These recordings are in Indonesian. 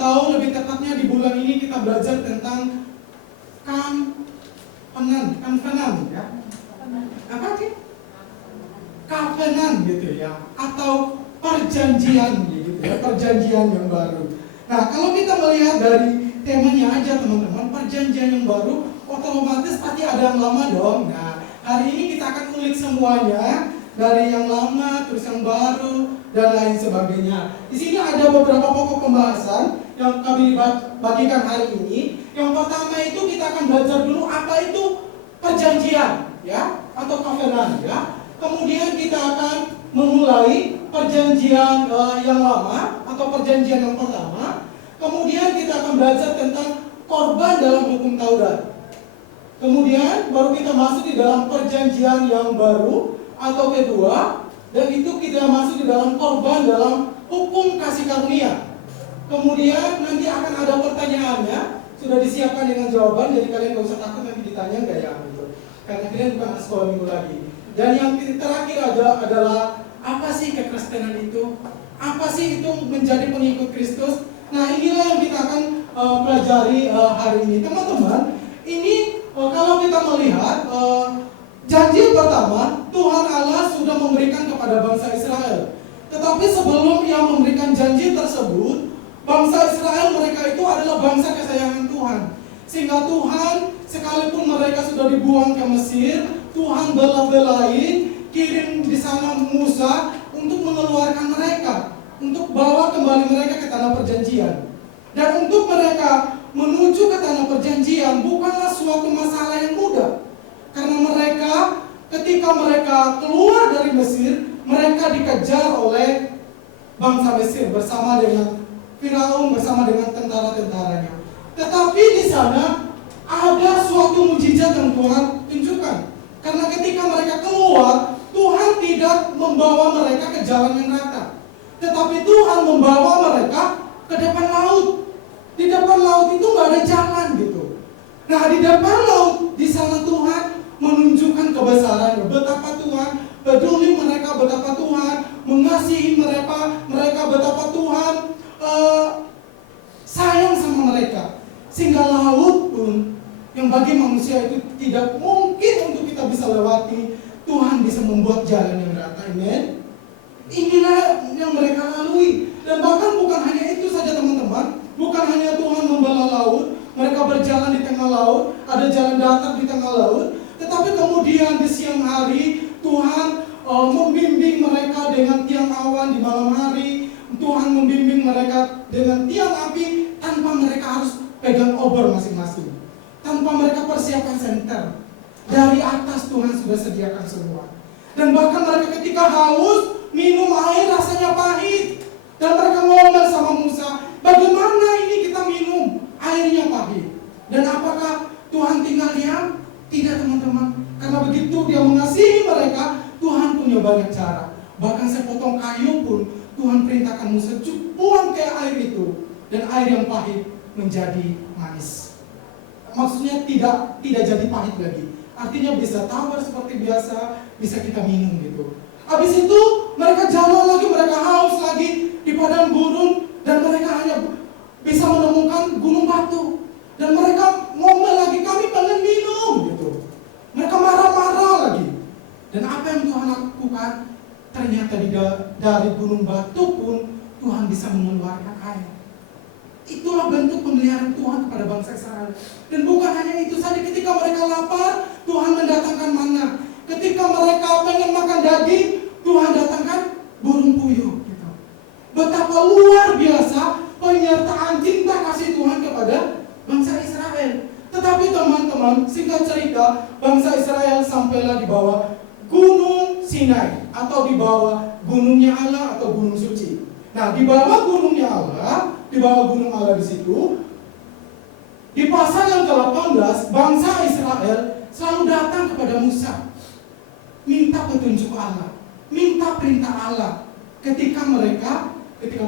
atau lebih tepatnya di bulan ini kita belajar tentang covenant ya. Apa sih? Covenant gitu ya, atau perjanjian gitu ya, perjanjian yang baru. Nah, kalau kita melihat dari temanya aja teman-teman, perjanjian yang baru, otomatis pasti ada yang lama dong. Nah, hari ini kita akan ulik semuanya, dari yang lama, terus yang baru, dan lain sebagainya. Di sini ada beberapa pokok pembahasan yang kami bagikan hari ini. Yang pertama itu kita akan belajar dulu apa itu perjanjian, ya, atau covenant, ya. Kemudian kita akan memulai perjanjian yang lama atau perjanjian yang pertama. Kemudian kita akan belajar tentang korban dalam hukum Taurat. Kemudian baru kita masuk di dalam perjanjian yang baru atau kedua, dan itu kita masuk di dalam korban dalam hukum kasih karunia. Kemudian nanti akan ada pertanyaannya, sudah disiapkan dengan jawaban, jadi kalian gak usah takut nanti ditanya enggak ya gitu. Karena kalian bukan anak sekolah minggu lagi. Dan yang terakhir adalah apa sih kekristenan itu? Apa sih itu menjadi pengikut Kristus? Nah, inilah yang kita akan pelajari hari ini, teman-teman. Ini kalau kita melihat janji pertama, Tuhan Allah sudah memberikan kepada bangsa Israel. Tetapi sebelum Ia memberikan janji tersebut, bangsa Israel mereka itu adalah bangsa kesayangan Tuhan. Sehingga Tuhan, sekalipun mereka sudah dibuang ke Mesir, Tuhan bela-belain, kirim di sana Musa untuk mengeluarkan mereka, untuk bawa kembali mereka ke tanah perjanjian. Dan untuk mereka menuju ke tanah perjanjian bukanlah suatu masalah yang mudah. Karena mereka, ketika mereka keluar dari Mesir, mereka dikejar oleh bangsa Mesir bersama dengan Firaun, bersama dengan tentara-tentaranya. Tetapi di sana ada suatu mujizat yang Tuhan tunjukkan. Karena ketika mereka keluar, Tuhan tidak membawa mereka ke jalan yang rata, tetapi Tuhan membawa mereka ke depan laut. Di depan laut itu nggak ada jalan gitu. Nah, di depan laut, di sana Tuhan menunjukkan kebesarannya, betapa Tuhan peduli mereka, betapa Tuhan mengasihi mereka, betapa Tuhan sayang sama mereka. Sehingga laut pun yang bagi manusia itu tidak mungkin untuk kita bisa lewati, Tuhan bisa membuat jalan yang rata. Amen. Inilah yang mereka lalui. Dan bahkan bukan hanya itu saja teman-teman, bukan hanya Tuhan membelah laut, mereka berjalan di tengah laut, ada jalan datar di tengah laut, tetapi kemudian di siang hari Tuhan membimbing mereka dengan tiang awan, di malam hari Tuhan membimbing mereka dengan tiang api, tanpa mereka harus pegang obor masing-masing, tanpa mereka persiapan senter. Dari atas Tuhan sudah sediakan semua. Dan bahkan mereka ketika haus, minum air rasanya pahit. Dan mereka ngomel sama Musa, bagaimana ini kita minum airnya pahit? Dan apakah Tuhan tinggal diam? Tidak teman-teman. Karena begitu Dia mengasihi mereka, Tuhan punya banyak cara. Bahkan sepotong kayu pun Tuhan perintahkan Musa, buang ke air itu, dan air yang pahit menjadi manis. Maksudnya tidak jadi pahit lagi. Artinya bisa tawar seperti biasa, bisa kita minum gitu. Habis itu mereka jalan lagi, mereka haus lagi di padang gurun, dan mereka hanya bisa menemukan gunung batu. Dan mereka ngomel lagi, kami pengen minum gitu. Mereka marah-marah lagi. Dan apa yang Tuhan lakukan? Ternyata dari gunung batu pun Tuhan bisa mengeluarkan air. Itulah bentuk pemeliharaan Tuhan kepada bangsa Israel. Dan bukan hanya itu saja, ketika mereka lapar, Tuhan mendatangkan manna. Ketika mereka pengen makan daging, Tuhan datangkan burung puyuh gitu. Betapa luar biasa penyertaan cinta kasih Tuhan kepada bangsa Israel. Tetapi teman-teman, singkat cerita, bangsa Israel sampailah di bawah Gunung Sinai, atau di bawah gunungnya Allah atau gunung suci. Nah, di bawah gunungnya Allah, di bawah gunung Allah di situ, di pasal yang ke-18, bangsa Israel selalu datang kepada Musa, minta petunjuk Allah, minta perintah Allah. Ketika mereka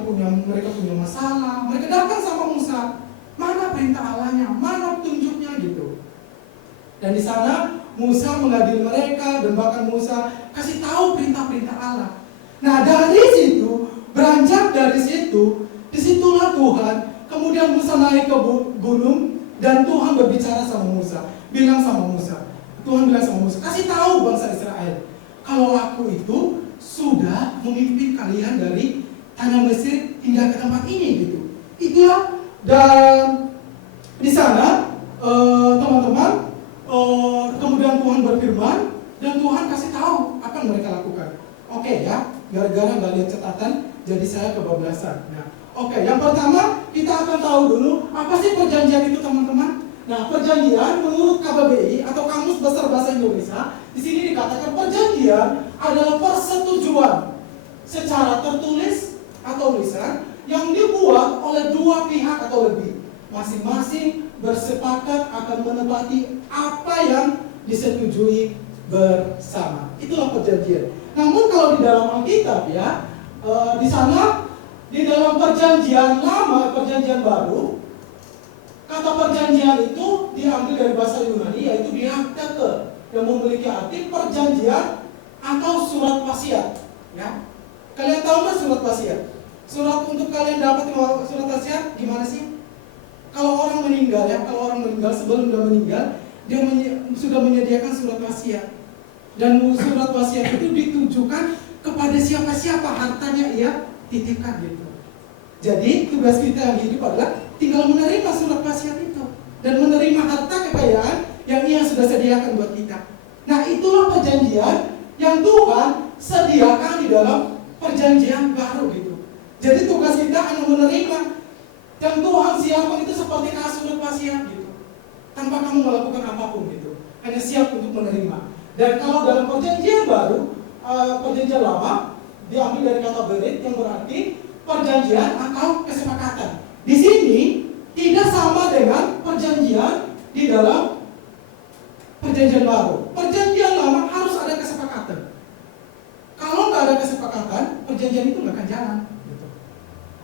punya masalah, mereka datang sama Musa, mana perintah Allahnya, mana petunjuknya gitu. Dan di sana Musa mengadili mereka, dan bahkan Musa kasih tahu perintah-perintah Allah. Nah, dari situ, beranjak dari situ, disitulah Tuhan Kemudian Musa naik ke gunung dan Tuhan berbicara sama Musa, bilang sama Musa, Tuhan bilang sama Musa, kasih tahu bangsa Israel, kalau aku itu sudah memimpin kalian dari tanah Mesir hingga ke tempat ini gitu. Itulah, dan di sana teman-teman, kemudian Tuhan berfirman dan Tuhan kasih tahu apa yang mereka lakukan. Oke ya, gara-gara nggak lihat catatan, jadi saya kebablasan. Nah, oke, yang pertama kita akan tahu dulu apa sih perjanjian itu, teman-teman. Nah, perjanjian menurut KBBI atau Kamus Besar Bahasa Indonesia, di sini dikatakan perjanjian adalah persetujuan secara tertulis atau lisan yang dibuat oleh dua pihak atau lebih, masing-masing bersepakat akan menepati apa yang disetujui bersama. Itulah perjanjian. Namun kalau di dalam Alkitab ya, di sana di dalam perjanjian lama, perjanjian baru, kata perjanjian itu diambil dari bahasa Yunani, yaitu diakteke, yang memiliki arti perjanjian atau surat wasiat. Ya, kalian tahu nggak surat wasiat? Surat untuk kalian dapat surat wasiat gimana sih? Kalau orang meninggal ya, kalau orang meninggal sebelum dia meninggal, dia sudah menyediakan surat wasiat. Dan surat wasiat itu ditujukan kepada siapa-siapa hartanya ia titipkan gitu. Jadi tugas kita yang hidup adalah tinggal menerima surat wasiat itu dan menerima harta kekayaan yang ia sudah sediakan buat kita. Nah, itulah perjanjian yang Tuhan sediakan di dalam perjanjian baru gitu. Jadi tugas kita hanya menerima, dan Tuhan siapkan itu seperti surat wasiat gitu, tanpa kamu melakukan apapun gitu, hanya siap untuk menerima. Dan kalau dalam perjanjian baru, perjanjian lama diambil dari kata berit yang berarti perjanjian atau kesepakatan. Di sini tidak sama dengan perjanjian di dalam perjanjian baru. Perjanjian lama harus ada kesepakatan. Kalau nggak ada kesepakatan, perjanjian itu nggak akan jalan. Gitu.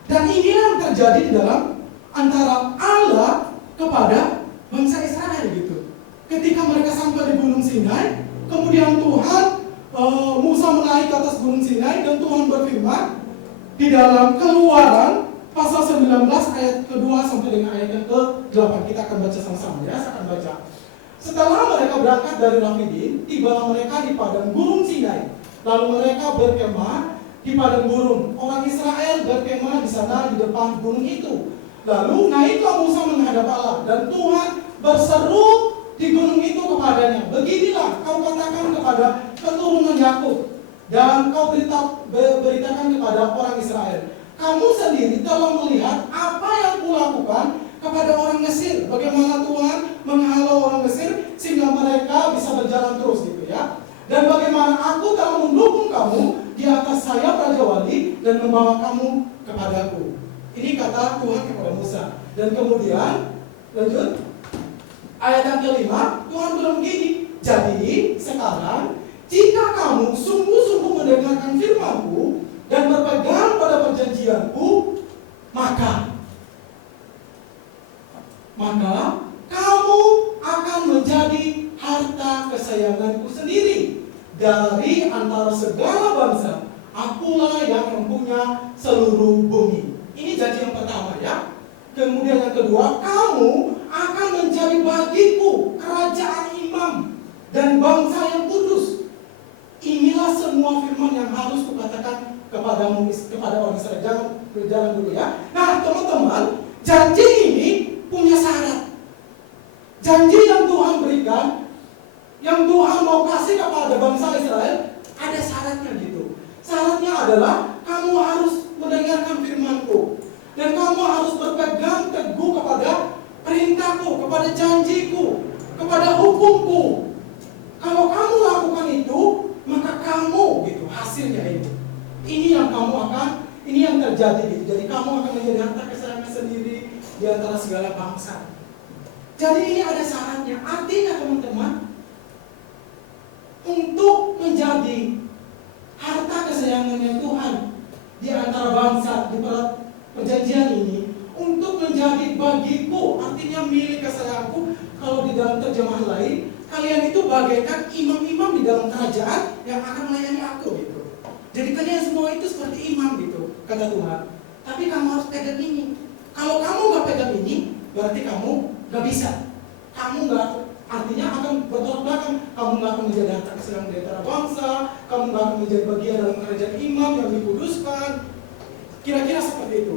Dan ini yang terjadi di dalam antara Allah kepada bangsa Israel gitu. Ketika mereka sampai di Gunung Sinai, kemudian Tuhan, Musa menaik ke atas Gunung Sinai dan Tuhan berfirman di dalam Keluaran pasal 19 ayat kedua sampai dengan ayat yang ke-8. Kita akan baca sama-sama ya, saya akan baca. Setelah mereka berangkat dari Rafidim, tibalah mereka di padang Gunung Sinai. Lalu mereka berkemah di padang gurun. Orang Israel berkemah di sana di depan gunung itu. Lalu naiklah Musa menghadap Allah dan Tuhan berseru di gunung itu kepadanya, beginilah kau katakan kepada keturunan Yakub dan kau beritakan kepada orang Israel, kamu sendiri telah melihat apa yang kulakukan kepada orang Mesir, bagaimana Tuhan menghalau orang Mesir sehingga mereka bisa berjalan terus gitu ya, dan bagaimana aku telah mendukung kamu di atas sayap Raja Wali dan membawa kamu kepadaku. Ini kata Tuhan kepada Musa. Dan kemudian lanjut ayat yang kelima, Tuhan bilang begini, jadi sekarang jika kamu sungguh-sungguh mendengarkan firman-Ku dan berpegang pada perjanjian-Ku, maka kamu akan menjadi harta kesayangan-Ku sendiri dari antara segala bangsa. Akulah yang mempunyai seluruh bumi. Ini janji yang pertama ya. Kemudian yang kedua, kamu akan menjadi bagiku kerajaan imam dan bangsa yang kudus. Inilah semua firman yang harus kukatakan kepada orang Israel. Jangan berjalan dulu ya. Nah teman-teman, janji ini punya syarat. Janji yang Tuhan berikan, yang Tuhan mau kasih kepada bangsa Israel, ada syaratnya gitu. Syaratnya adalah kamu harus mendengarkan firman-Ku dan kamu harus berpegang teguh kepada perintah-Ku, kepada janji-Ku, kepada hukum-Ku. Kalau kamu lakukan itu, maka kamu gitu hasilnya itu. Ini yang ini yang terjadi gitu. Jadi kamu akan menjadi harta kesayangan sendiri di antara segala bangsa. Jadi ini ada syaratnya. Artinya teman-teman, untuk menjadi harta kesayangannya Tuhan di antara bangsa di perjanjian ini, untuk menjadi bagiku, artinya milik kesayanganku. Kalau di dalam terjemahan lain, kalian itu bagaikan imam-imam di dalam kerajaan yang akan melayani aku gitu. Jadi kalian semua itu seperti imam gitu, kata Tuhan. Tapi kamu harus pegang ini. Kalau kamu nggak pegang ini, berarti kamu nggak bisa. Kamu nggak, artinya akan bertolak belakang. Kamu nggak akan menjadi harta kesenangan di antara bangsa. Kamu nggak akan menjadi bagian dalam kerajaan imam yang dikuduskan. Kira-kira seperti itu.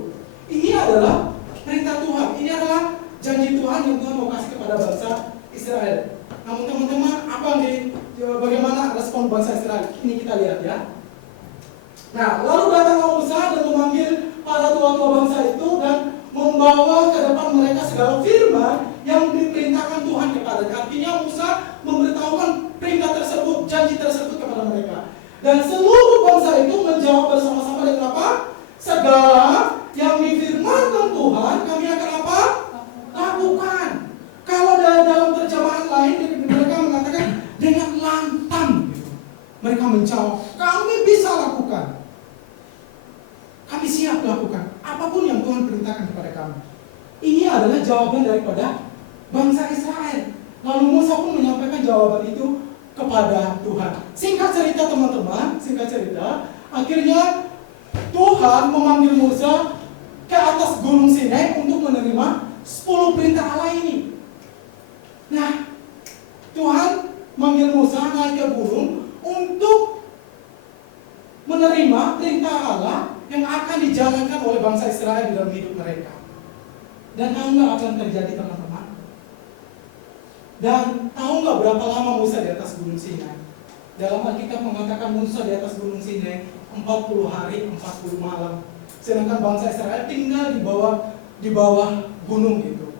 Ini adalah perintah Tuhan. Ini adalah janji Tuhan yang Tuhan mau kasih kepada bangsa Israel. Namun teman-teman, bagaimana respon bangsa Israel? Ini kita lihat ya. Nah, lalu datanglah Musa dan memanggil para tua-tua bangsa itu dan membawa ke depan mereka segala firman yang diperintahkan Tuhan kepadanya. Artinya Musa memberitahukan perintah tersebut, janji tersebut kepada mereka. Dan seluruh bangsa itu menjawab bersama-sama dengan apa? Segala yang difirmankan Tuhan kami akan apa? Lakukan. Kalau dalam terjemahan lain mereka mengatakan dengan lantang gitu. Mereka menjawab, kami bisa lakukan. Kami siap lakukan apapun yang Tuhan perintahkan kepada kami. Ini adalah jawaban daripada bangsa Israel. Lalu Musa pun menyampaikan jawaban itu kepada Tuhan. Singkat cerita teman-teman, akhirnya Tuhan memanggil Musa ke atas gunung Sinai untuk menerima 10 perintah Allah ini. Nah, Tuhan manggil Musa naik ke gunung untuk menerima perintah Allah yang akan dijalankan oleh bangsa Israel di dalam hidup mereka. Dan tahu nggak apa yang terjadi teman-teman? Dan tahu nggak berapa lama Musa di atas gunung Sinai? Dalam Alkitab mengatakan Musa di atas gunung Sinai 40 hari, 40 malam. Sedangkan bangsa Israel tinggal di bawah gunung itu.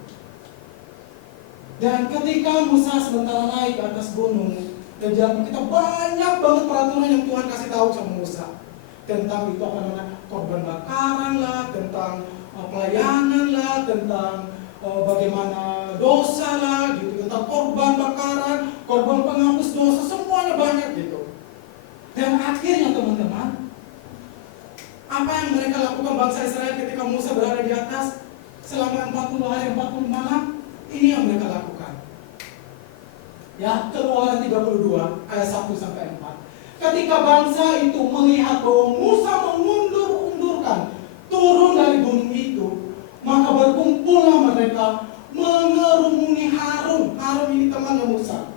Dan ketika Musa sementara naik ke atas gunung, dan jalan kita banyak banget peraturan yang Tuhan kasih tahu sama Musa. Tentang itu apa namanya, korban bakaran lah, tentang pelayanan lah, tentang bagaimana dosa lah, gitu, tentang korban bakaran, korban penghapus dosa, semuanya banyak gitu. Dan akhirnya teman-teman, apa yang mereka lakukan bangsa Israel ketika Musa berada di atas selama 40 hari 40 malam, ini yang mereka lakukan. Ya, Keluaran 32 ayat 1 sampai 4. Ketika bangsa itu melihat bahwa Musa mengundur-undurkan turun dari gunung itu, maka berkumpullah mereka mengerumuni Harun. Harun ini temannya Musa.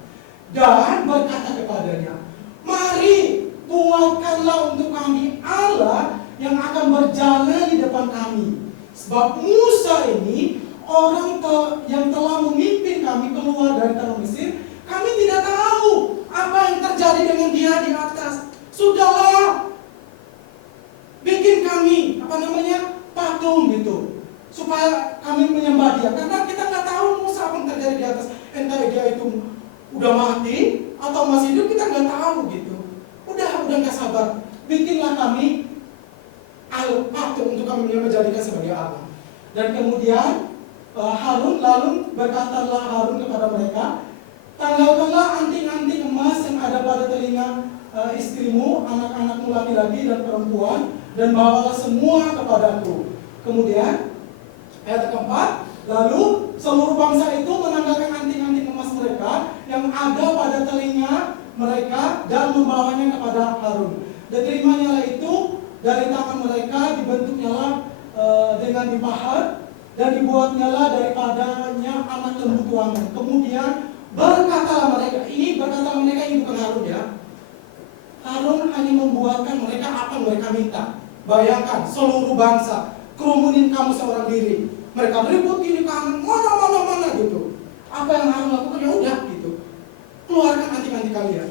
Dan berkata kepadanya, mari buatkanlah untuk kami Allah yang akan berjalan di depan kami. Sebab Musa ini orang yang telah memimpin kami keluar dari tanah Mesir. Kami tidak tahu apa yang terjadi dengan dia di atas. Sudahlah, bikin kami patung gitu, supaya kami menyembah dia. Karena kita nggak tahu Musa apa yang terjadi di atas. Entah dia itu udah mati atau masih hidup, kita nggak tahu gitu. Udah nggak sabar. Bikinlah kami patung untuk kami menjadikan sebagai Allah. Dan kemudian Harun lalu berkatalah Harun kepada mereka, tanggalkanlah anting-anting emas yang ada pada telinga istrimu, anak-anakmu laki-laki dan perempuan, dan bawalah semua kepadaku. Kemudian ayat keempat, lalu seluruh bangsa itu menanggalkan anting-anting emas mereka yang ada pada telinga mereka dan membawanya kepada Harun. Dan terimanya itu dari tangan mereka, dibentuknya dengan dipahat dan dibuatnya daripadanya anak lembu tuangan. Kemudian berkatalah mereka, ini bukan Harun ya. Harun hanya membuatkan mereka apa yang mereka minta. Bayangkan seluruh bangsa kerumunin kamu seorang diri. Mereka ribut gini kamu mana gitu. Apa yang Harun lakukan? Ya udah gitu. Keluarkan anting-anting kalian.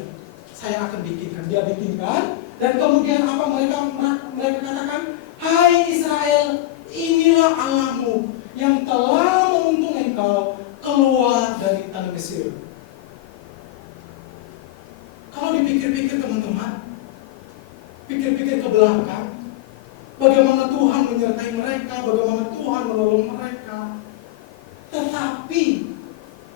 Saya akan bikinkan. Dia bikinkan. Dan kemudian apa mereka katakan? Hai Israel, inilah Allahmu yang telah menuntun engkau keluar dari tanah Mesir. Kalau dipikir-pikir teman-teman, pikir-pikir ke belakang, bagaimana Tuhan menyertai mereka, bagaimana Tuhan menolong mereka. Tetapi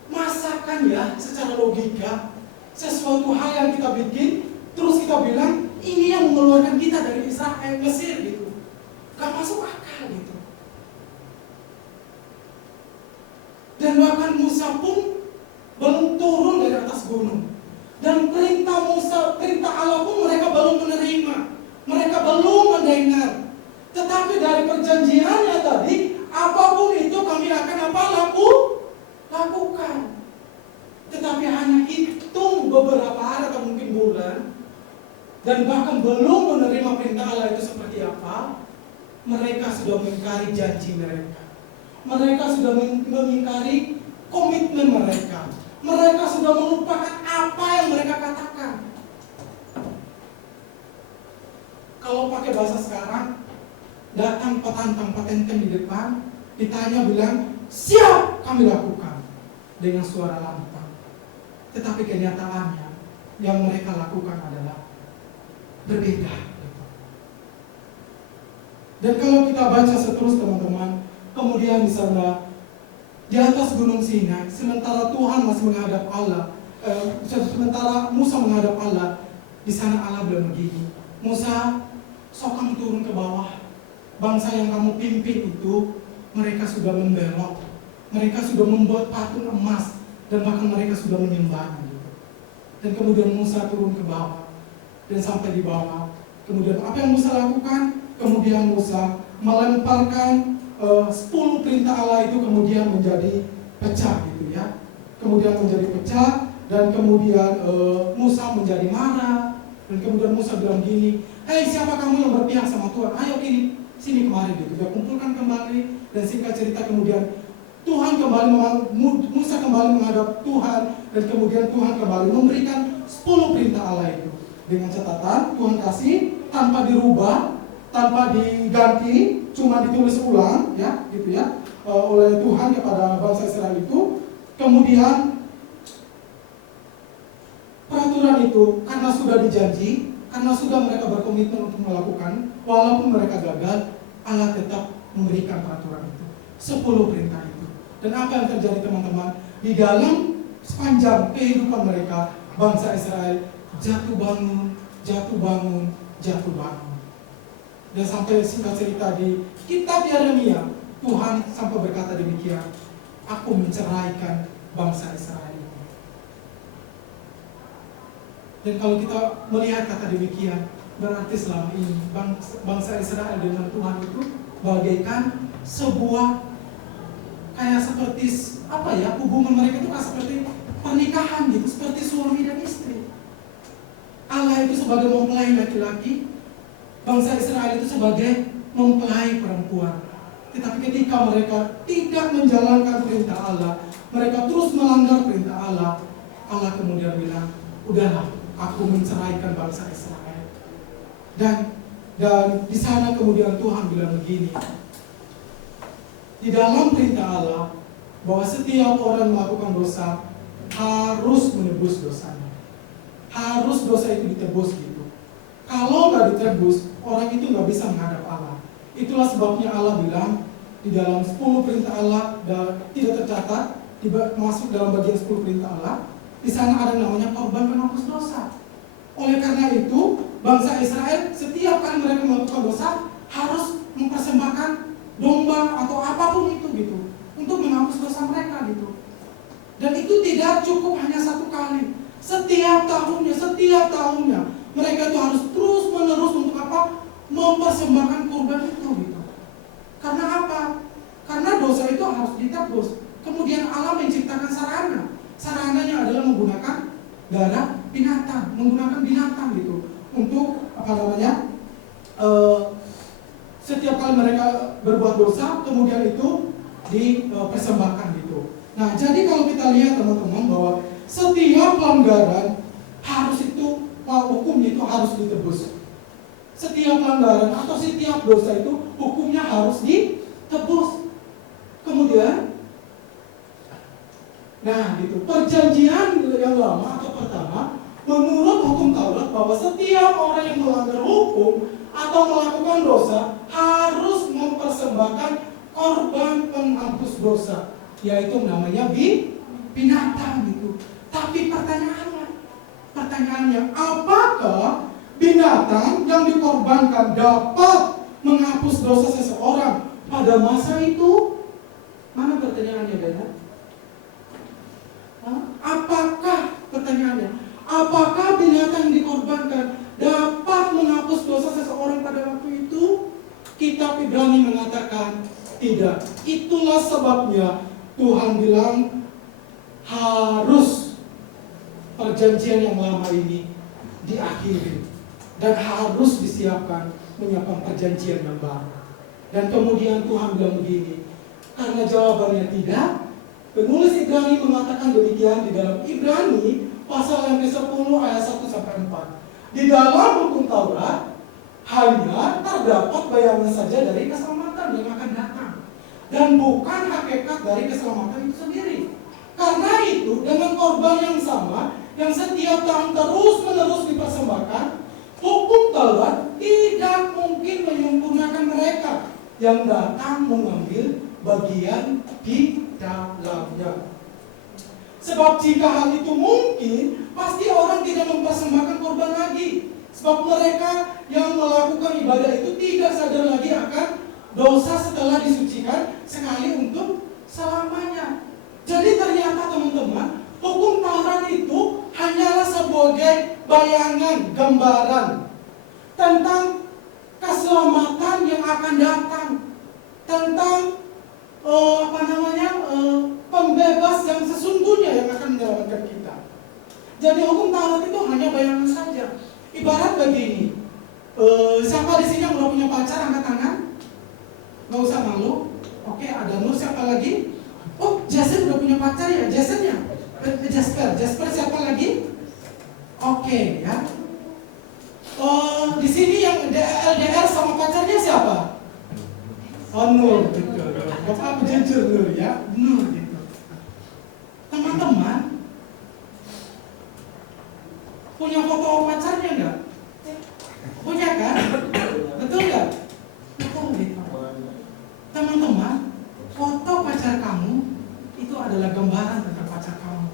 masakan ya secara logika, sesuatu hal yang kita bikin, terus kita bilang ini yang mengeluarkan kita dari Israel, Mesir gitu. Gak masuk akal gitu. Dan bahkan Musa pun belum turun dari atas gunung. Dan perintah Allah pun mereka belum menerima. Mereka belum mendengar. Tetapi dari perjanjiannya tadi, apapun dan bahkan belum menerima perintah Allah itu seperti apa, mereka sudah mengingkari janji mereka. Mereka sudah mengingkari komitmen mereka. Mereka sudah melupakan apa yang mereka katakan. Kalau pakai bahasa sekarang, datang petantang petenteng di depan, ditanya bilang, siap kami lakukan, dengan suara lantang. Tetapi kenyataannya yang mereka lakukan adalah berbeda. Dan kalau kita baca seterus teman-teman, kemudian di sana di atas gunung Sinai, sementara Tuhan masih menghadap Allah, sementara Musa menghadap Allah, di sana Allah bilang begini, Musa, sok kamu turun ke bawah. Bangsa yang kamu pimpin itu, mereka sudah membelok, mereka sudah membuat patung emas, dan bahkan mereka sudah menyembahnya. Dan kemudian Musa turun ke bawah, dan sampai di bawah. Kemudian apa yang Musa lakukan? Kemudian Musa melemparkan 10 perintah Allah itu kemudian menjadi pecah gitu ya. Kemudian menjadi pecah, dan kemudian Musa menjadi marah. Dan kemudian Musa bilang gini, hei siapa kamu yang berpihak sama Tuhan? Ayo sini kemari gitu. Dia kumpulkan kembali, dan singkat cerita kemudian Tuhan kembali, Musa kembali menghadap Tuhan, dan kemudian Tuhan kembali memberikan 10 perintah Allah itu. Dengan catatan Tuhan kasih tanpa dirubah, tanpa diganti, cuma ditulis ulang ya, gitu ya, oleh Tuhan kepada bangsa Israel itu. Kemudian peraturan itu karena sudah dijanji, karena sudah mereka berkomitmen untuk melakukan, walaupun mereka gagal, Allah tetap memberikan peraturan itu, 10 perintah itu. Dan apa yang terjadi teman-teman? Di dalam sepanjang kehidupan mereka, bangsa Israel jatuh bangun, jatuh bangun, jatuh bangun. Dan sampai singkat cerita di kitab Yeremia, Tuhan sampai berkata demikian, aku menceraikan bangsa Israel ini. Dan kalau kita melihat kata demikian, berarti selama ini bangsa Israel dengan Tuhan itu bagaikan sebuah kayak seperti apa ya, hubungan mereka itu kayak seperti pernikahan gitu, seperti suami dan istri. Allah itu sebagai mempelai laki-laki, bangsa Israel itu sebagai mempelai perempuan. Tetapi ketika mereka tidak menjalankan perintah Allah, mereka terus melanggar perintah Allah, Allah kemudian bilang, udahlah, aku menceraikan bangsa Israel. Dan di sana kemudian Tuhan bilang begini, di dalam perintah Allah, bahwa setiap orang melakukan dosa harus menebus dosanya. Harus dosa itu ditebus gitu. Kalau nggak ditebus, orang itu nggak bisa menghadap Allah. Itulah sebabnya Allah bilang di dalam 10 perintah Allah, dan tidak tercatat masuk dalam bagian 10 perintah Allah, di sana ada namanya korban penghapus dosa. Oleh karena itu, bangsa Israel setiap kali mereka melakukan dosa harus mempersembahkan domba atau apapun itu gitu untuk menghapus dosa mereka gitu. Dan itu tidak cukup hanya satu kali. Setiap tahunnya mereka itu harus terus menerus untuk apa? Mempersembahkan kurban itu gitu. Karena apa? Karena dosa itu harus ditebus. Kemudian Allah menciptakan sarana. Sarananya adalah menggunakan darah binatang, menggunakan binatang gitu untuk apa namanya? Setiap kali mereka berbuat dosa, kemudian itu dipersembahkan gitu. Nah, jadi kalau kita lihat teman-teman bahwa setiap pelanggaran harus itu, hukumnya itu harus ditebus. Setiap pelanggaran atau setiap dosa itu hukumnya harus ditebus. Kemudian, nah gitu, perjanjian yang lama atau pertama, menurut hukum Taurat bahwa setiap orang yang melanggar hukum atau melakukan dosa harus mempersembahkan korban penghapus dosa, yaitu namanya binatang gitu. Tapi pertanyaannya, apakah binatang yang dikorbankan dapat menghapus dosa seseorang pada masa itu? Mana pertanyaannya, Benar? Apakah binatang yang dikorbankan dapat menghapus dosa seseorang pada waktu itu? Kitab Ibrani mengatakan tidak. Itulah sebabnya Tuhan bilang harus perjanjian yang lama ini diakhiri. dan harus disiapkan menyiapkan perjanjian yang baru. Dan kemudian Tuhan bilang begini, karena jawabannya tidak, penulis Ibrani mengatakan demikian di dalam Ibrani pasal yang ke-10 ayat 1-4. Di dalam hukum Taurat hanya terdapat bayangan saja dari keselamatan yang akan datang, dan bukan hakikat dari keselamatan itu sendiri. Karena itu dengan korban yang sama yang setiap tahun terus-menerus dipersembahkan, hukum Taurat tidak mungkin menyempurnakan mereka yang datang mengambil bagian di dalamnya. Sebab jika hal itu mungkin, pasti orang tidak mempersembahkan korban lagi. Sebab mereka yang melakukan ibadah itu tidak sadar lagi akan dosa setelah disucikan sekali untuk selamanya. Jadi ternyata teman-teman, hukum Taurat itu hanyalah sebagai bayangan, gambaran tentang keselamatan yang akan datang, tentang pembebas yang sesungguhnya yang akan menyelamatkan kita. Jadi hukum Taurat itu hanya bayangan saja. Ibarat begini, siapa di sini yang belum punya pacar angkat tangan? Gak usah malu. Oke, ada Nur, siapa lagi? Oh, Jason udah punya pacar ya? Jason ya? Jasper siapa lagi? Oke, ya. Di sini yang LDR sama pacarnya siapa? Oh, Nur, betul. Bapak jujur Nur ya, Nur gitu. Teman-teman, punya foto pacarnya enggak? Punya kan? Betul enggak? Betul gitu. Teman-teman, foto pacar kamu itu adalah gambaran tentang pacar kamu.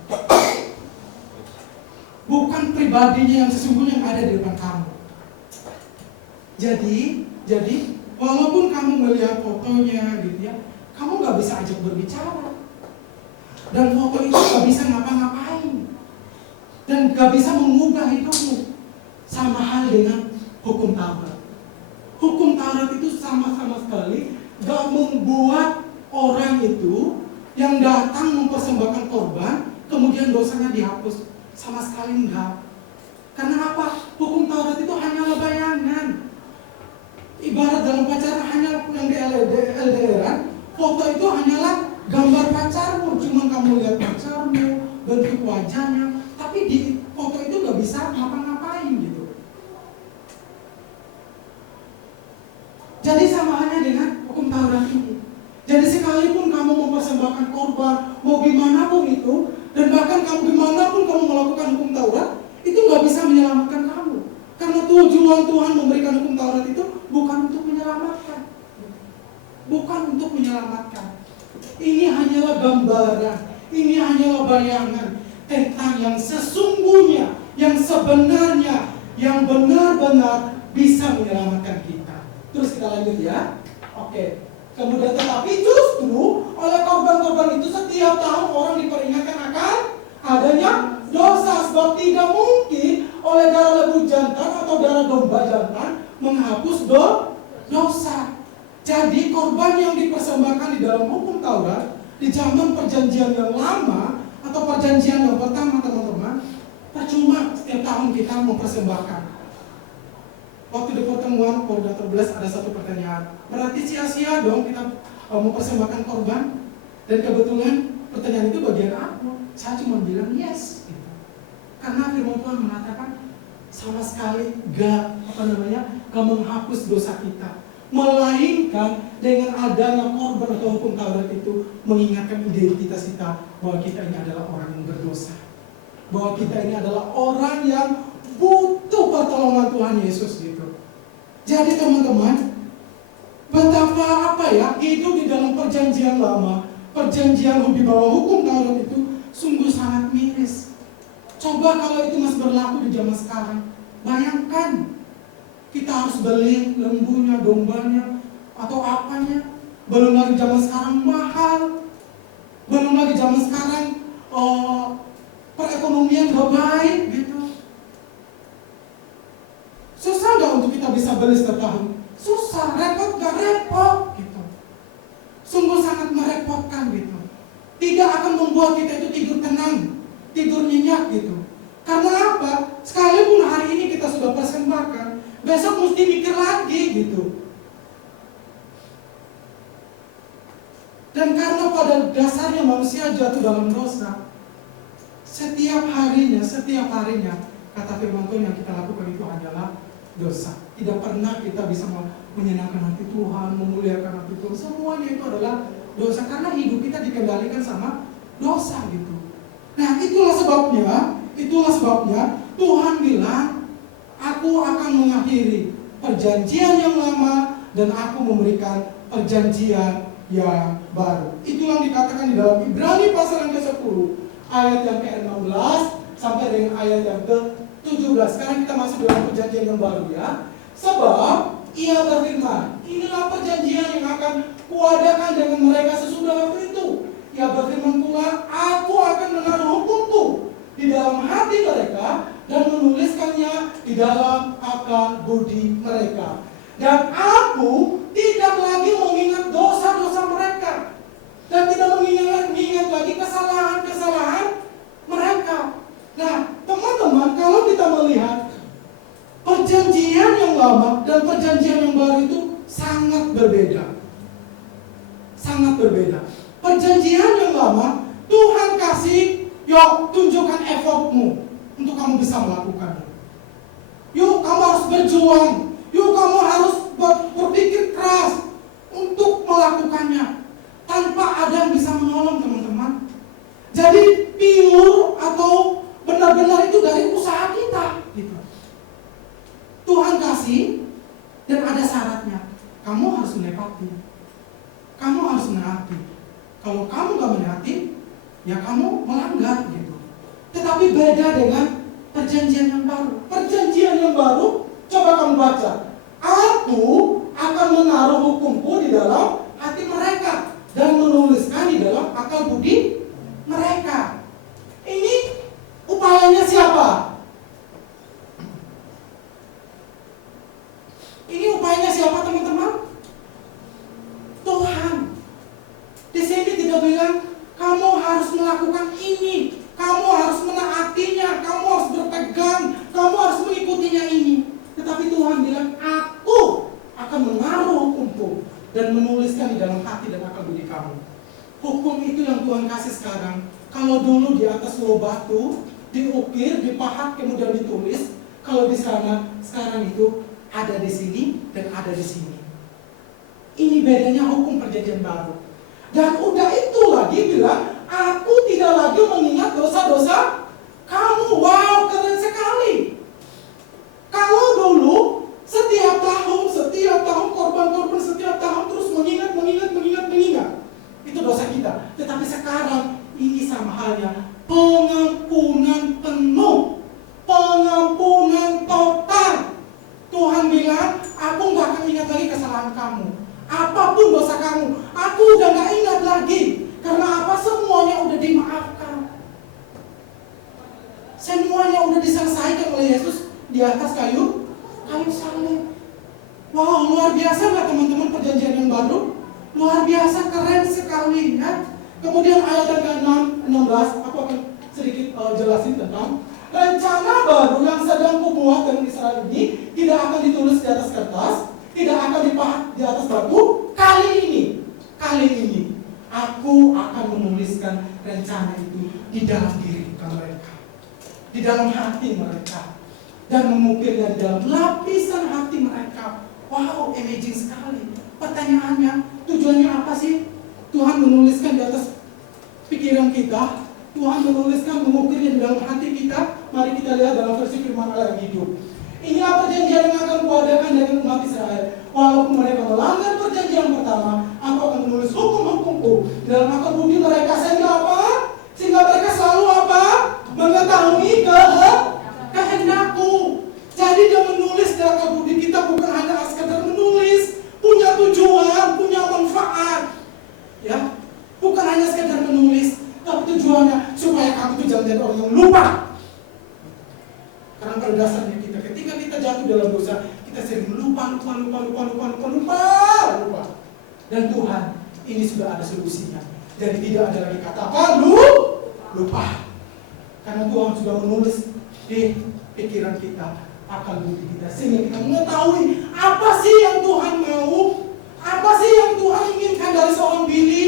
Bukan pribadinya yang sesungguhnya yang ada di depan kamu. Jadi walaupun kamu melihat fotonya gitu ya, kamu nggak bisa ajak berbicara. Dan foto itu nggak bisa ngapa-ngapain. Dan nggak bisa mengubah hidupmu. Sama hal dengan hukum Taurat. Hukum Taurat itu sama-sama sekali nggak membuat orang itu yang datang mempersembahkan korban, kemudian dosanya dihapus. Sama sekali enggak. Karena apa? Hukum Taurat itu hanyalah bayangan. Ibarat dalam pacaran hanya yang di LDR-an, foto itu hanyalah gambar pacarmu. Cuma kamu lihat pacarmu, bentuk wajahnya, tapi di foto itu nggak bisa ngapa-ngapain gitu. Jadi sama halnya dengan hukum Taurat ini. Jadi sekalipun kamu mempersembahkan korban, mau gimana pun itu, dan bahkan kamu gimana pun kamu melakukan hukum Taurat, itu nggak bisa menyelamatkan kamu. Karena tujuan Tuhan memberikan hukum Taurat itu bukan untuk menyelamatkan. Bukan untuk menyelamatkan. Ini hanyalah gambaran, ini hanyalah bayangan tentang yang sesungguhnya, yang sebenarnya, yang benar-benar bisa menyelamatkan kita. Terus kita lanjut ya. Oke. Kemudian tetapi justru oleh korban-korban itu setiap tahun orang diperingatkan akan adanya dosa. Sebab tidak mungkin oleh darah lembu jantan atau darah domba jantan menghapus dosa. Jadi korban yang dipersembahkan di dalam hukum Taurat di zaman perjanjian yang lama atau perjanjian yang pertama teman-teman, percuma setiap tahun kita mempersembahkan. Waktu di pertemuan Polda 13 ada satu pertanyaan, berarti sia-sia dong kita mempersembahkan korban? Dan kebetulan pertanyaan itu bagian aku. Saya cuma bilang yes gitu. Karena firman Tuhan mengatakan sama sekali gak menghapus dosa kita, melainkan dengan adanya korban atau hukum Taurat itu mengingatkan identitas kita bahwa kita ini adalah orang yang berdosa, bahwa kita ini adalah orang yang butuh pertolongan Tuhan Yesus gitu. Jadi teman-teman, betapa hidup di dalam perjanjian lama, perjanjian di bawah hukum Taurat itu sungguh sangat miris. Coba kalau itu masih berlaku di zaman sekarang, bayangkan kita harus beli lembunya, dombanya, atau apanya. Belum lagi zaman sekarang mahal, belum lagi zaman sekarang perekonomian gak baik gitu. Susah gak untuk kita bisa beli setiap tahun? Susah, repot gak repot gitu. Sungguh sangat merepotkan gitu. Tidak akan membuat kita itu tidur tenang, tidur nyenyak gitu. Karena apa? Sekalipun hari ini kita sudah persembahkan, besok mesti mikir lagi gitu. Dan karena pada dasarnya manusia jatuh dalam dosa, setiap harinya, kata firman Tuhan yang kita lakukan itu hanyalah dosa. Tidak pernah kita bisa menyenangkan hati Tuhan, memuliakan hati Tuhan. Semuanya itu adalah dosa, karena hidup kita dikendalikan sama dosa gitu. Nah, itulah sebabnya Tuhan bilang, aku akan mengakhiri perjanjian yang lama dan aku memberikan perjanjian yang baru. Itulah yang dikatakan di dalam Ibrani pasal yang ke-10 ayat yang ke-16 sampai dengan ayat yang ke-17. Sekarang kita masuk dalam perjanjian yang baru ya. Sebab ia berfirman, inilah perjanjian yang akan kuadakan dengan mereka sesudah waktu itu. Ia berfirman pula, aku akan menaruh hukumku di dalam hati mereka dan menuliskannya di dalam akal budi mereka. Dan aku tidak lagi mengingat dosa-dosa mereka dan tidak mengingat lagi kesalahan-kesalahan mereka. Nah, teman-teman, kalau kita melihat perjanjian yang lama dan perjanjian yang baru itu sangat berbeda. Sangat berbeda. Perjanjian yang lama, Tuhan kasih, yuk tunjukkan effortmu untuk kamu bisa melakukannya. Yuk kamu harus berjuang. Yuk kamu harus berpikir keras untuk melakukannya. Tanpa ada yang bisa menolong, teman-teman. Jadi pure atau benar-benar itu dari usaha kita gitu. Tuhan kasih dan ada syaratnya. Kamu harus menepati. Kamu harus menaati. Kalau kamu gak menaati, ya kamu melanggar gitu. Tetapi beda dengan perjanjian yang baru. Perjanjian yang baru, coba kamu baca. Aku akan menaruh hukumku di dalam hati mereka dan menuliskan di dalam akal budi mereka. Ini upayanya siapa? Ini upayanya siapa, teman-teman? Tuhan. Di sini tidak bilang kamu harus melakukan ini, kamu harus menaatinya, kamu harus berpegang, kamu harus mengikutinya ini. Tetapi Tuhan bilang, aku akan menaruh hukumku dan menuliskan di dalam hati dan akal budi kamu. Hukum itu yang Tuhan kasih sekarang. Kalau dulu di atas loh batu, diukir, dipahat, kemudian ditulis. Kalau di sana, sekarang itu ada di sini dan ada di sini. Ini bedanya hukum perjanjian baru. Dan udah itu lagi bilang, aku tidak lagi mengingat dosa-dosa kamu. Wow, keren sekali. Kalau dulu setiap tahun korban-korban setiap tahun terus mengingat. Itu dosa kita. Tetapi sekarang ini sama halnya pengampunan penuh, pengampunan total. Tuhan bilang, aku gak akan ingat lagi kesalahan kamu. Apapun dosa kamu, aku udah gak ingat lagi. Karena apa? Semuanya udah dimaafkan. Semuanya udah diselesaikan oleh Yesus di atas kayu salib. Wow, luar biasa gak teman-teman perjanjian yang baru? Luar biasa, keren sekali ya. Kemudian ayat yang ke-16, aku akan sedikit jelasin tentang rencana baru yang sedang kubuat dengan Israel ini tidak akan ditulis di atas kertas, tidak akan dipahat di atas batu. Kali ini aku akan menuliskan rencana itu di dalam diri mereka, di dalam hati mereka, dan mengukirnya di dalam lapisan hati mereka. Wow, amazing sekali. Pertanyaannya, tujuannya apa sih Tuhan menuliskan di atas pikiran kita? Tuhan menuliskan, mengukirnya di dalam hati kita. Mari kita lihat dalam versi firman Allah yang hidup. Inilah perjanjian yang akan kuadakan dengan umat Israel. Walaupun mereka melanggar perjanjian pertama, aku akan menulis hukum-hukumku di dalam akal budi mereka. Sehingga apa? Sehingga mereka selalu apa? Mengetahui kehendakku. Jadi dia menulis di akal budi kita bukan hanya sekedar menulis, punya tujuan, punya manfaat. Ya, bukan hanya sekedar menulis, tapi tujuannya supaya kamu itu jangan jadi orang yang lupa. Karena pada dasarnya kita, ketika kita jatuh dalam dosa, kita sering lupa. Dan Tuhan, ini sudah ada solusinya. Jadi tidak ada lagi kata apa? Lupa. Karena Tuhan sudah menulis di pikiran kita akal budi kita, sehingga kita mengetahui apa sih yang Tuhan mau, apa sih yang Tuhan inginkan dari seorang Billy.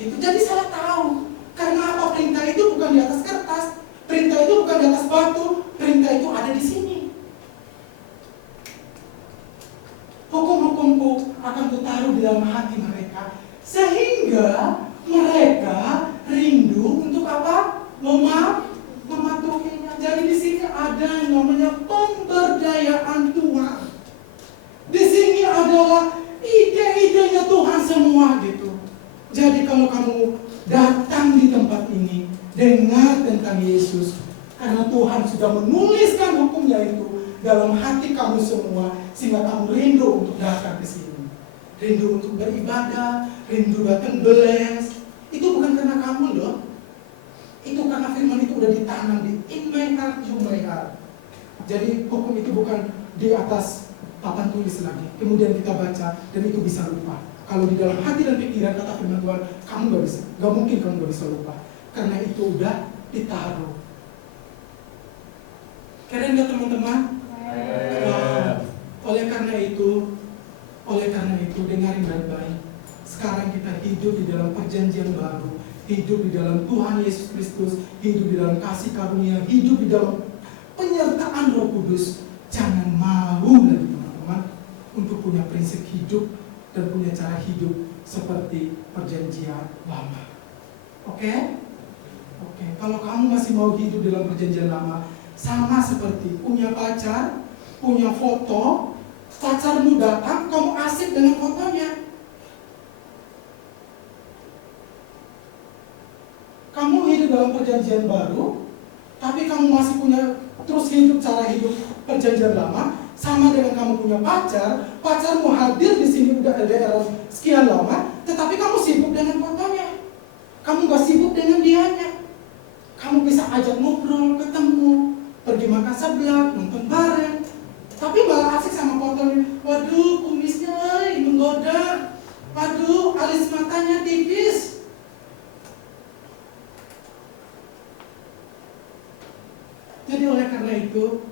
Itu jadi saya tahu. Karena apa? Perintah itu bukan di atas kertas, perintah itu bukan di atas batu, perintah itu ada di sini. Hukum-hukumku akan kutaruh di dalam hati mereka, sehingga mereka rindu untuk apa? Mematuhinya. Jadi di sini ada yang namanya pemberdayaan Tuhan. Di sini adalah ide-idenya Tuhan semua gitu. Jadi kalau kamu datang di tempat ini, dengar tentang Yesus, karena Tuhan sudah menuliskan hukumnya itu dalam hati kamu semua, sehingga kamu rindu untuk datang ke sini, rindu untuk beribadah, rindu datang beles. Itu bukan karena kamu loh, itu karena firman itu udah ditanam di in my heart, you my heart. Jadi hukum itu bukan di atas papan tulis lagi, kemudian kita baca dan itu bisa lupa. Kalau di dalam hati dan pikiran kata firman Tuhan, kamu gak mungkin kamu gak bisa lupa, karena itu udah ditaruh. Keren gak teman-teman? Oleh karena itu dengarin baik-baik. Sekarang kita hidup di dalam perjanjian baru, hidup di dalam Tuhan Yesus Kristus, hidup di dalam kasih karunia, hidup di dalam penyertaan Roh Kudus. Jangan mau lagi teman-teman untuk punya prinsip hidup dan punya cara hidup seperti perjanjian lama. Oke? Kalau kamu masih mau hidup dalam perjanjian lama, sama seperti punya pacar, punya foto, pacarmu datang, kamu asik dengan fotonya. Kamu hidup dalam perjanjian baru, tapi kamu masih punya terus hidup cara hidup perjanjian lama, sama dengan kamu punya pacarmu hadir di sini udah ada sekian lama, tetapi kamu sibuk dengan fotonya, kamu gak sibuk dengan dianya. Kamu bisa ajak ngobrol, ketemu, pergi makan seblak, nonton bareng, tapi malah asik sama fotonya. Waduh, kumisnya menggoda, waduh, alis matanya tipis. Jadi oleh karena itu,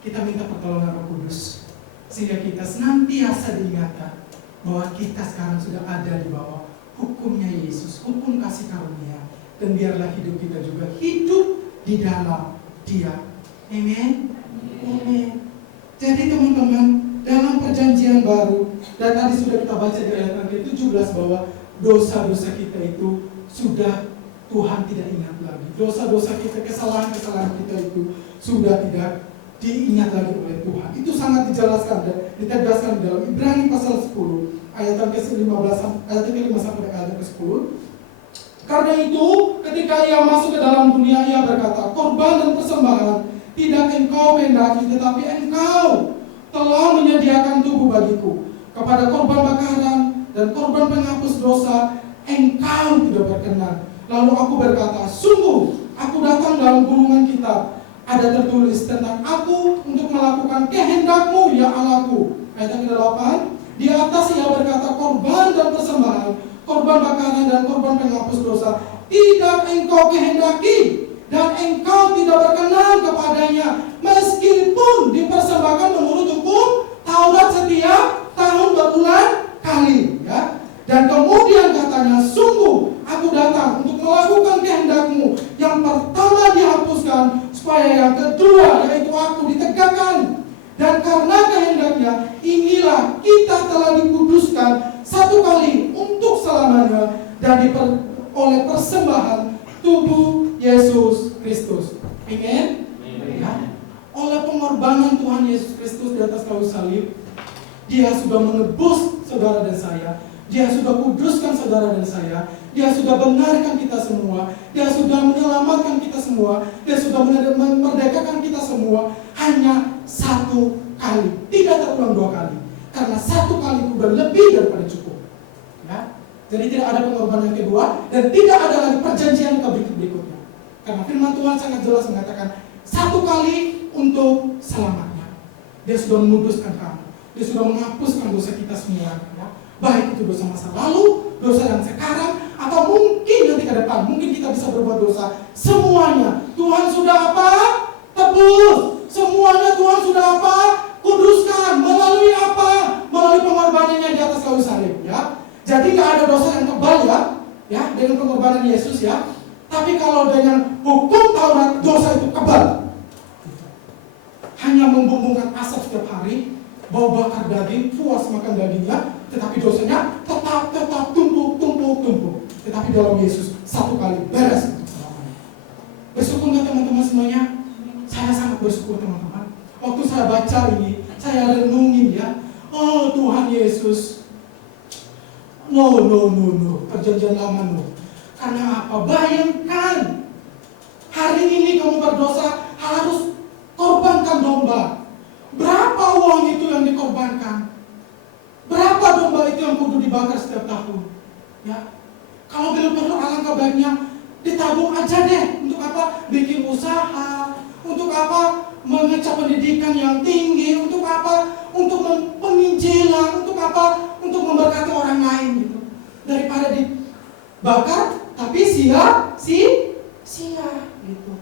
kita minta pertolongan Roh Kudus, sehingga kita senantiasa diingatkan bahwa kita sekarang sudah ada di bawah hukumnya Yesus, hukum kasih karunia, dan biarlah hidup kita juga hidup di dalam Dia. Amin. Amin. Jadi teman-teman, dalam perjanjian baru, dan tadi sudah kita baca di ayat ke-17 bahwa dosa-dosa kita itu sudah Tuhan tidak ingat lagi. Dosa-dosa kita, kesalahan-kesalahan kita itu sudah tidak diingat lagi oleh Tuhan. Itu sangat dijelaskan dan ditegaskan dalam Ibrani pasal 10 ayat ke-15 ayat ke-5 sampai ayat ke-10. Karena itu ketika ia masuk ke dalam dunia, ia berkata, korban dan persembahan tidak engkau kehendaki, tetapi engkau telah menyediakan tubuh bagiku. Kepada korban bakaran dan korban penghapus dosa engkau tidak berkenan. Lalu aku berkata, sungguh aku datang dalam gulungan kitab ada tertulis tentang aku untuk melakukan kehendakmu ya Allahku. Ayat ke-8, di atas ia berkata, korban dan persembahan, korban bakaran dan korban penghapus dosa tidak engkau kehendaki, dan engkau tidak berkenan kepadanya, meskipun dipersembahkan menurut hukum Taurat setiap tahun berulang kali. Ya. Dan kemudian katanya, sungguh aku datang untuk melakukan kehendakmu. Yang pertama dihapuskan, supaya yang kedua yaitu aku ditegakkan. Dan karena kehendaknya, inilah kita telah dikuduskan satu kali untuk selamanya, dan oleh persembahan tubuh Yesus Kristus. Amin. Ya. Oleh pengorbanan Tuhan Yesus Kristus di atas kayu salib, Dia sudah menebus saudara dan saya. Dia sudah kuduskan saudara dan saya. Dia sudah benarkan kita semua. Dia sudah menyelamatkan kita semua. Dia sudah memerdekakan kita semua. Hanya satu kali, tidak terulang dua kali. Karena satu kali sudah lebih daripada cukup. Ya? Jadi tidak ada pengorbanan yang kedua, dan tidak ada lagi perjanjian berikutnya. Karena firman Tuhan sangat jelas mengatakan satu kali untuk selamanya. Dia sudah menguduskan kamu. Dia sudah menghapuskan dosa kita semua. Ya? Baik itu dosa masa lalu, dosa yang sekarang, atau mungkin nanti ke depan, mungkin kita bisa berbuat dosa. Semuanya Tuhan sudah apa? Tebus. Semuanya Tuhan apa? Kuduskan. Melalui apa? Melalui pengorbanannya di atas kayu salib, ya. Jadi nggak ada dosa yang tebal, ya, dengan pengorbanan Yesus, ya. Tapi kalau dengan hukum Taurat, dosa itu kebal. Hanya membumbungkan asap setiap hari, bau bakar daging, puas makan dagingnya, tetapi dosanya tetap tumpuk. Tetapi dalam Yesus satu kali beres untuk selamanya. Bersyukur nggak teman-teman semuanya? Saya sangat bersyukur teman-teman. Waktu saya baca ini, saya renungin, ya. Oh Tuhan Yesus. No. Perjanjian lama no. Karena apa? Bayangkan, hari ini kamu berdosa harus korbankan domba. Berapa uang itu yang dikorbankan? Berapa domba itu yang kudu dibakar setiap tahun? Ya, kalau belum perlu, alangkah baiknya ditabung aja deh. Untuk apa? Bikin usaha. Untuk apa? Mengecap pendidikan yang tinggi. Untuk apa? Untuk penginjilan. Untuk apa? Untuk memberkati orang lain gitu. Daripada dibakar tapi sia-sia gitu.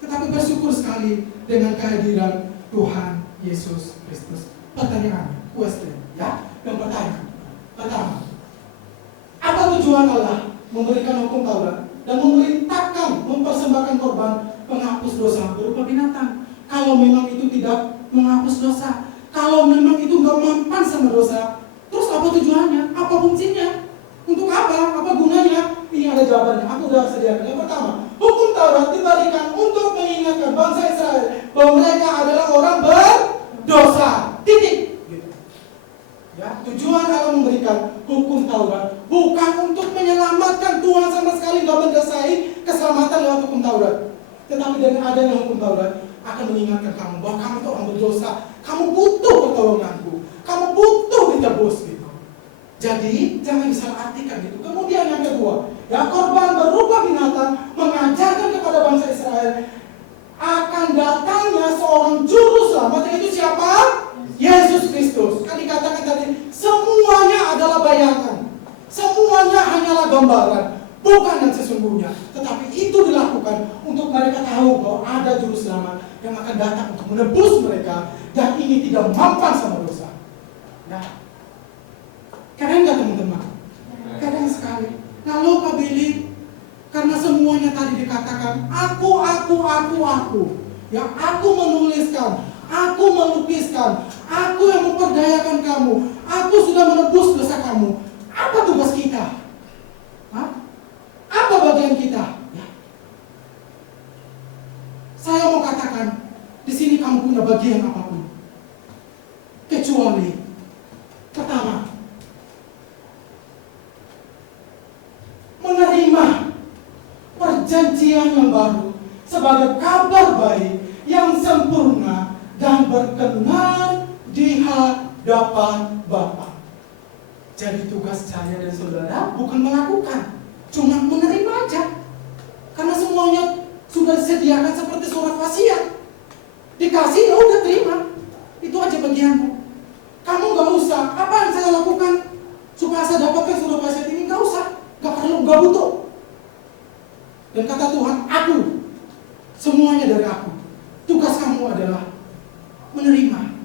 Tetapi bersyukur sekali dengan kehadiran Tuhan Yesus Kristus. Pertanyaan, question, ya. Yang pertama, apa tujuan Allah memberikan hukum Taurat dan memerintahkan mempersembahkan korban penghapus dosa berupa binatang? Kalau memang itu tidak menghapus dosa, kalau memang itu nggak mempan sama dosa, terus apa tujuannya? Apa fungsinya? Untuk apa? Apa gunanya? Ini ada jawabannya. Aku sudah sediakan. Yang pertama, hukum Taurat diberikan untuk mengingatkan bangsa Israel bahwa mereka adalah orang berdosa. Titik. Ya, tujuan Allah memberikan hukum Taurat bukan untuk menyelamatkan. Tuhan sama sekali nggak mendasari keselamatan lewat hukum Taurat. Tetapi dengan adanya hukum Taurat akan mengingatkan kamu bahwa kamu itu orang berdosa. Kamu butuh pertolonganku. Kamu butuh ditebus gitu. Jadi jangan disalahartikan gitu. Kemudian yang kedua, ya, korban berupa binatang mengajarkan kepada bangsa Israel akan datangnya seorang juru selamat, yaitu siapa? Yesus Kristus. Kan dikatakan tadi, semuanya adalah bayangan, semuanya hanyalah gambaran, bukan yang sesungguhnya. Tetapi itu dilakukan untuk mereka tahu bahwa ada juru selamat yang akan datang untuk menebus mereka, dan ini tidak mampan sama dosa. Ya. Keren gak teman-teman? Keren sekali. Lalu Pak Billy, karena semuanya tadi dikatakan aku. Ya, aku menuliskan, aku melukiskan, aku yang memperdayakan kamu, aku sudah menebus dosa kamu. Apa tugas kita? Hah? Apa bagian kita? Ya. Saya mau katakan, di sini kamu punya bagian apapun, kecuali pertama, menerima perjanjian yang baru sebagai kabar baik yang sempurna dan berkenan di hadapan Bapa. Jadi tugas saya dan saudara bukan melakukan, cuma menerima aja. Karena semuanya sudah disediakan seperti surat wasiat. Dikasih, ya udah terima. Itu aja bagianmu. Kamu gak usah, apa yang saya lakukan supaya saya dapatkan surat wasiat ini? Gak usah. Gak perlu, gak butuh. Dan kata Tuhan, aku, semuanya dari aku. Tugas kamu adalah menerima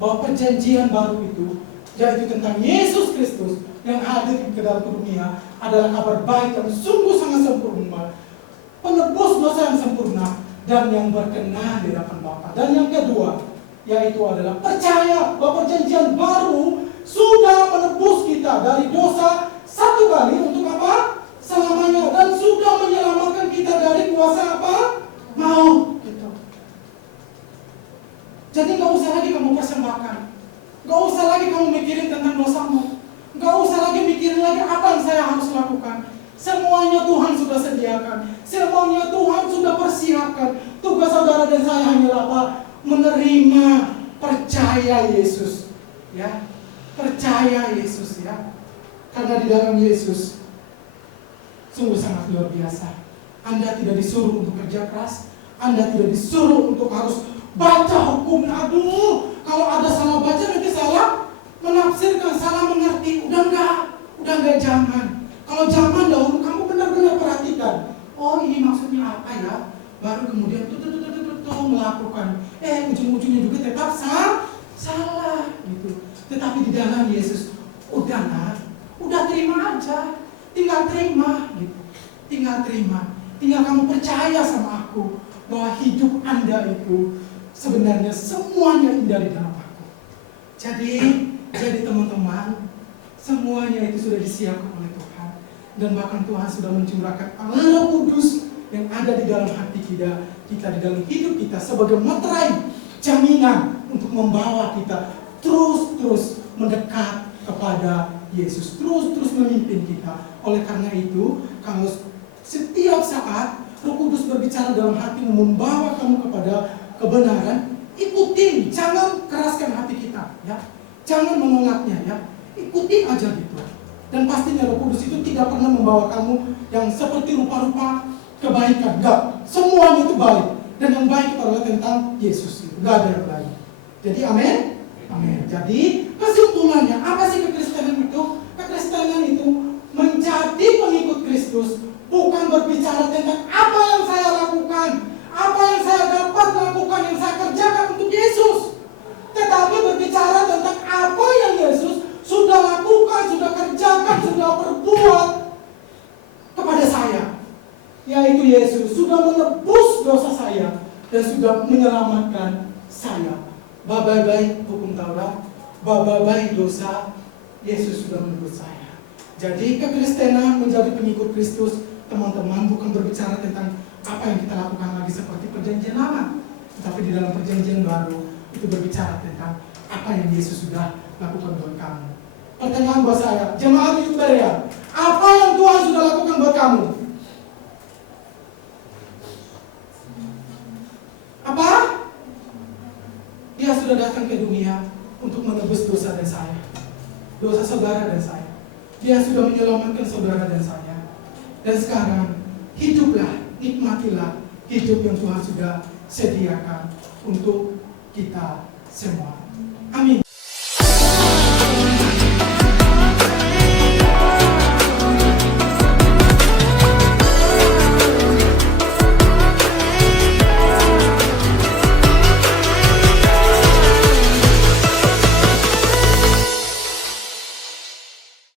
bahwa perjanjian baru itu, yaitu tentang Yesus Kristus yang hadir ke dalam dunia, adalah kabar baik yang sungguh sangat sempurna, penebus dosa yang sempurna, dan yang berkenan di hadapan Bapa. Dan yang kedua, yaitu adalah percaya bahwa perjanjian baru sudah menebus kita dari dosa satu kali untuk apa? Selamanya. Dan sudah menyelamatkan kita dari kuasa apa? Maut. Gitu. Jadi gak usah lagi kamu persembahkan, gak usah lagi kamu mikirin tentang dosamu, gak usah lagi mikirin lagi apa yang saya harus lakukan. Semuanya Tuhan sudah sediakan, semuanya Tuhan sudah persiapkan. Tugas saudara dan saya hanyalah apa? Menerima, percaya Yesus, ya, percaya Yesus, ya. Karena di dalam Yesus sungguh sangat luar biasa. Anda tidak disuruh untuk kerja keras, Anda tidak disuruh untuk harus baca hukum. Aduh, kalau ada salah baca nanti salah menafsirkan, salah mengerti. Udah enggak, jangan. Kalau zaman dahulu kamu benar-benar perhatikan, oh ini maksudnya apa ya, baru kemudian melakukan. ujung-ujungnya juga tetap salah gitu. Tetapi di dalam Yesus, udahlah, udah terima aja, tinggal terima gitu. Tinggal terima, tinggal kamu percaya sama aku bahwa hidup Anda itu sebenarnya semuanya indah di dalam aku. Jadi teman-teman, semuanya itu sudah disiapkan oleh Tuhan. Dan bahkan Tuhan sudah mencurahkan Roh Kudus yang ada di dalam hati kita di dalam hidup kita sebagai materai jaminan untuk membawa kita terus mendekat kepada Yesus, terus memimpin kita. Oleh karena itu, kalau setiap saat Roh Kudus berbicara dalam hatimu, membawa kamu kepada kebenaran, ikutin, jangan keraskan hati kita, ya. Jangan menolaknya, ya. Ikutin aja gitu. Dan pastinya Roh Kudus itu tidak pernah membawa kamu yang seperti rupa-rupa kebaikan. Enggak, semuanya itu baik. Dan yang baik itu adalah tentang Yesus. Enggak ada yang lain. Jadi amin? Amin. Jadi kesimpulannya, apa sih kekristenan itu? Kekristenan itu menjadi pengikut Kristus bukan berbicara tentang apa yang saya lakukan, apa yang saya dapat lakukan, yang saya kerjakan untuk Yesus. Tetapi berbicara tentang apa yang Yesus sudah lakukan, sudah kerjakan, sudah perbuat kepada saya. Yaitu Yesus sudah menebus dosa saya dan sudah menyelamatkan saya. Bye-bye hukum Taurat, bye-bye dosa, Yesus sudah menebus saya. Jadi kekristenan menjadi pengikut Kristus, teman-teman, bukan berbicara tentang apa yang kita lakukan lagi seperti perjanjian lama, tetapi di dalam perjanjian baru itu berbicara tentang apa yang Yesus sudah lakukan buat kamu. Pertanyaan buat saya, jemaat itu ya, apa yang Tuhan sudah lakukan buat kamu? Apa? Dia sudah datang ke dunia untuk menebus dosa dan saya, dosa saudara dan saya. Dia sudah menyelamatkan saudara dan saya. Dan sekarang hiduplah, nikmatilah hidup yang Tuhan sudah sediakan untuk kita semua. Amin.